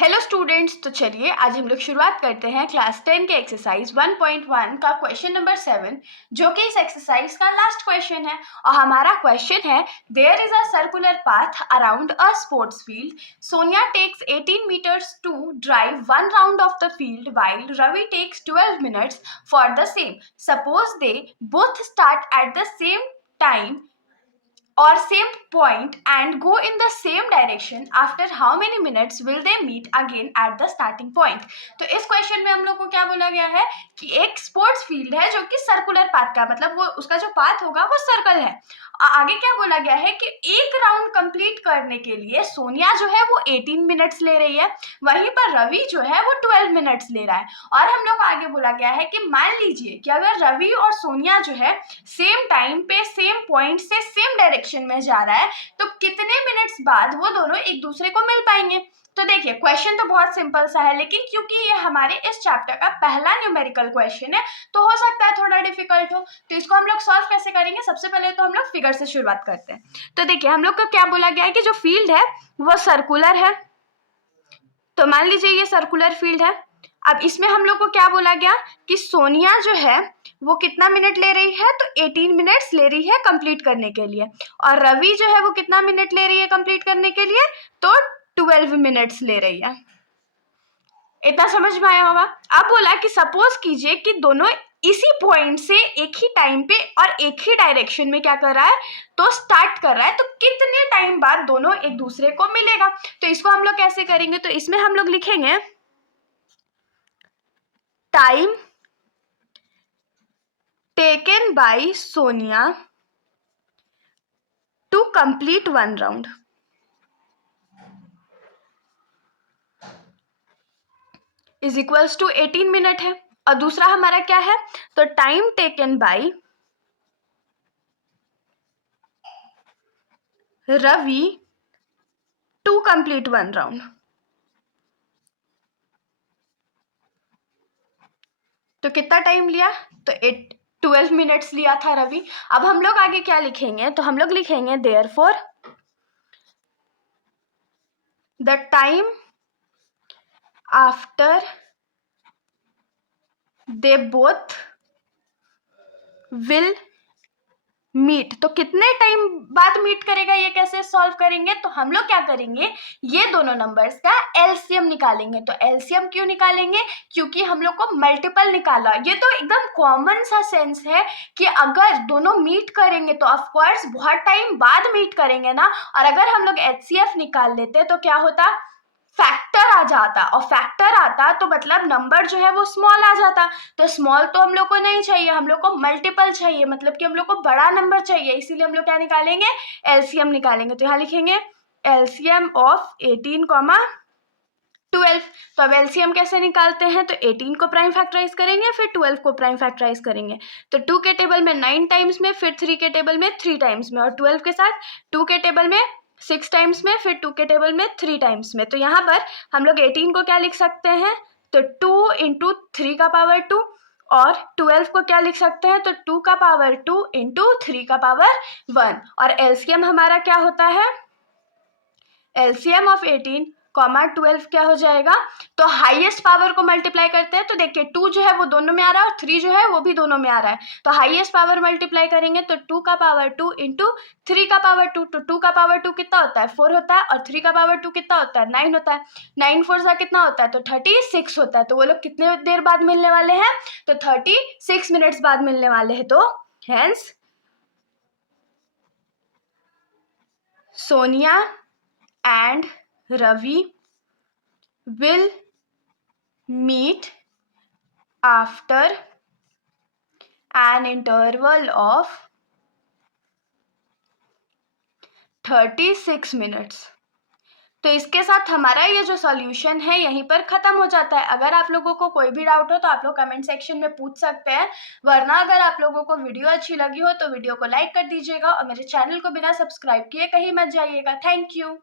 Hello students, तो चलिए आज हम लोग शुरुआत करते हैं क्लास 10 के एक्सरसाइज 1.1 का क्वेश्चन नंबर 7, जो कि इस एक्सरसाइज का लास्ट क्वेश्चन है। और हमारा क्वेश्चन है, there is a circular path around a sports field. Sonia takes 18 meters to drive one round of the field while Ravi takes 12 minutes for the same. Suppose they both start at the same time or same point and go in the same direction, after how many minutes will they meet again at the starting point। तो इस question में हम लोग को क्या बोला गया है कि एक स्पोर्ट्स फील्ड है जो कि सर्कुलर पाथ का, मतलब वो उसका जो पाथ होगा वो सर्कल है। आगे क्या बोला गया है कि एक राउंड कंप्लीट करने के लिए सोनिया जो है वो 18 मिनट्स ले रही है, वहीं पर रवि जो है वो 12 मिनट्स ले रहा है। और हम लोग आगे बोला गया है कि मान लीजिए कि अगर रवि और सोनिया जो है सेम टाइम पे सेम पॉइंट से सेम डायरेक्शन में जा रहा है, तो कितने मिनट्स बाद वो दोनों एक दूसरे को मिल पाएंगे। तो देखिए, क्वेश्चन तो बहुत सिंपल सा है, लेकिन क्योंकि ये हमारे इस चैप्टर का पहला न्यूमेरिकल क्वेश्चन है तो हो सकता है थोड़ा डिफिकल्ट हो। तो इसको हम लोग सॉल्व कैसे करेंगे, सबसे पहले तो हम लोग फिगर से शुरुआत करते हैं। तो देखिए, हम लोग को क्या बोला गया है कि जो फील्ड है वो सर्कुलर है। तो मान लीजिए ये सर्कुलर फील्ड है। अब इसमें हम लोग को क्या बोला गया कि सोनिया जो है वो कितना मिनट ले रही है, तो 18 मिनट्स ले रही है कंप्लीट करने के लिए। और रवि जो है वो कितना मिनट ले रही है कंप्लीट करने के लिए, तो 12 मिनट्स ले रही है। इतना समझ में आया होगा। अब बोला कि सपोज कीजिए कि दोनों इसी पॉइंट से एक ही टाइम पे और एक ही डायरेक्शन में क्या कर रहा है, तो स्टार्ट कर रहा है, तो कितने टाइम बाद दोनों एक दूसरे को मिलेगा। तो इसको हम लोग कैसे करेंगे, तो इसमें हम लोग लिखेंगे time taken by Sonia to complete one round is equals to 18 minute है। और दूसरा हमारा क्या है, तो time taken by Ravi to complete one round. तो कितना टाइम लिया, तो 12 मिनट्स लिया था रवि। अब हम लोग आगे क्या लिखेंगे, तो हम लोग लिखेंगे therefore the time after they both will meet. तो कितने टाइम बाद मीट करेगा, ये कैसे सॉल्व करेंगे, तो हम लोग क्या करेंगे, ये दोनों नंबर्स का एलसीएम निकालेंगे। तो एलसीएम क्यों निकालेंगे, क्योंकि हम लोग को मल्टीपल निकाला। ये तो एकदम कॉमन सा सेंस है कि अगर दोनों मीट करेंगे तो ऑफ कोर्स बहुत टाइम बाद मीट करेंगे ना। और अगर हम लोग एचसीएफ निकाल लेते तो क्या होता, फैक्टर आ जाता, और फैक्टर आता तो मतलब नंबर जो है वो स्मॉल आ जाता। तो स्मॉल तो हम लोग को नहीं चाहिए, हम लोग को मल्टीपल चाहिए, मतलब कि हम लोग को बड़ा नंबर चाहिए। इसीलिए हम लोग क्या निकालेंगे, एलसीएम निकालेंगे। तो यहाँ लिखेंगे एलसीएम ऑफ 18, 12। तो अब एलसीएम कैसे निकालते हैं, तो 18 को प्राइम फैक्टराइज करेंगे, फिर 12 को प्राइम फैक्टराइज करेंगे। तो 2 के टेबल में 9 टाइम्स में, फिर 3 के टेबल में 3 टाइम्स में, और 12 के साथ 2 के टेबल में 6 टाइम्स में, फिर 2 के टेबल में 3 टाइम्स में। तो यहाँ पर हम लोग 18 को क्या लिख सकते हैं, तो 2 इंटू 3 का पावर 2, और 12 को क्या लिख सकते हैं, तो 2 का पावर 2 इंटू 3 का पावर 1। और एलसीएम हमारा क्या होता है, एलसीएम ऑफ 18, 12 क्या हो जाएगा, तो हाईएस्ट पावर को मल्टीप्लाई करते हैं। तो देखिए 2 जो है वो दोनों में आ रहा है और 3 जो है वो भी दोनों में आ रहा है। तो हाईएस्ट पावर मल्टीप्लाई करेंगे तो 2 का पावर 2 इंटू 3 का पावर 2। तो 2 का पावर 2 कितना होता है, 4 होता है, और 3 का पावर 2 कितना होता है, 9 होता है। 9 4 सा कितना होता है, तो 36 होता है। तो वो लोग कितने देर बाद मिलने वाले हैं, तो 36 मिनट्स बाद मिलने वाले हैं। तो hence Sonia and Ravi will meet after an interval of 36 minutes। तो इसके साथ हमारा ये जो सॉल्यूशन है यहीं पर ख़त्म हो जाता है। अगर आप लोगों को कोई भी डाउट हो तो आप लोग कमेंट सेक्शन में पूछ सकते हैं, वरना अगर आप लोगों को वीडियो अच्छी लगी हो तो वीडियो को लाइक कर दीजिएगा और मेरे चैनल को बिना सब्सक्राइब किए कहीं मत जाइएगा। Thank you.